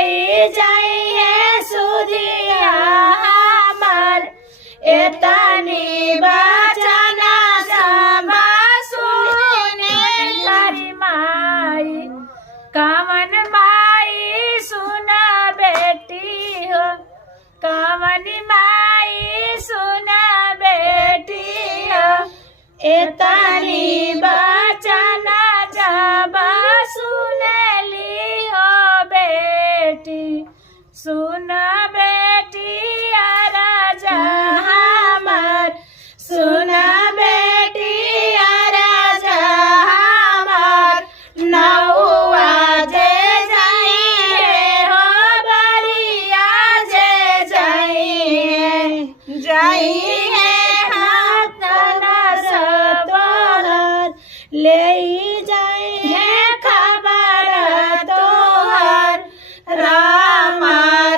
ले जाइए सुधिया हमार एतनी बचना समा सुने तारी माई कामन माई सुना बेटी हो कामन माई सुना बेटी हो एतनी बचना जब सुनली हो बेटी सुन बेटी राजा हमार सुन बेटी राजा हमार नौआ जे जाइए हो बरिया जे जाइए जाइए हाथ तोहर ले जाइए खबर तोहर राम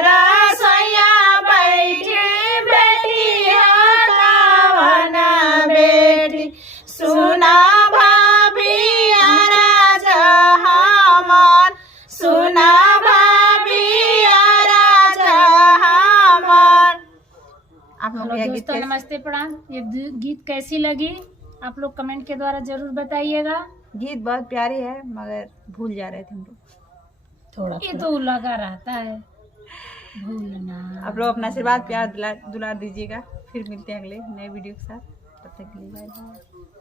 रसोया बैठी बेटी हो कावना बेटी सुना भाभी राजा हमार सुना भाभी राजा हमार। आप लोग हेलो यह गीत दोस्तों, कैसे- नमस्ते प्रणाम। ये गीत कैसी लगी आप लोग कमेंट के द्वारा जरूर बताइएगा। गीत बहुत प्यारी है मगर भूल जा रहे थे हम लोग थोड़ा ये तो लगा रहता है भूलना। आप लोग अपना आशीर्वाद प्यार दुलार दीजिएगा। फिर मिलते हैं अगले नए वीडियो के साथ। तब तक के लिए बाय बाय।